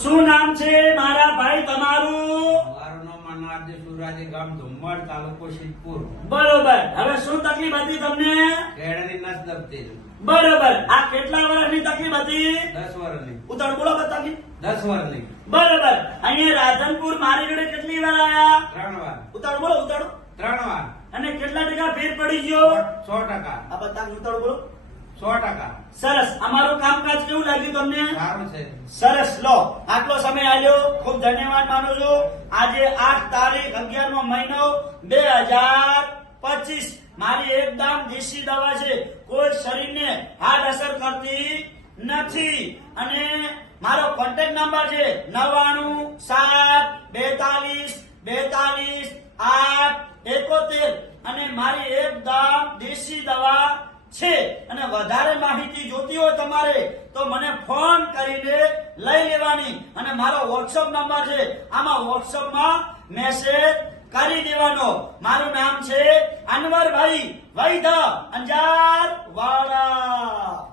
શું નામ છે મારા ભાઈ તમારું? મારું નામ અનારજી સુરાજી, ગામ ધુમ્મડ, તાલુકો સિદ્ધપુર. બરોબર. હવે શું તકલીફ હતી તમને? કેળાની નસ દબતી. બરોબર. આ કેટલા વર્ષની તકલીફ હતી? 10 વર્ષની. ઉતાર બોલો બતાવી. 10 વર્ષની. બરોબર. અહીંયા રાધનપુર મારી જોડે કેટલી વાર આયા? 3 વાર. ઉતાર બોલો ઉતારો. 3 વાર. અને કેટલા ટકા ફેર પડી ગયો? 100%. આ બતાવી ઉતારો બોલો. 100%. સરસ. અમારું કામકાજ કેવું લાગ્યું તમને? સારું છે. સરસ. લો, આટલો સમય આલ્યો, ખૂબ ધન્યવાદ માનું છું. આજે 8 તારીખ 11નો મહિનો 2025. મારી એકદમ દેશી દવા છે, કોઈ શરીરને હાર્ડ અસર કરતી નથી. અને મારો કોન્ટેક્ટ નંબર છે 9972422871. અને મારી એકદમ દેશી દવા છે. અને વધારે માહિતી જોતી હોય તમારે તો મને ફોન કરીને લઈ લેવાની. અને મારો વોટ્સઅપ નંબર છે, આમાં વોટ્સઅપમાં મેસેજ કરી દેવાનો. મારું નામ છે અનવરભાઈ વૈધ, અંજાર વાળા.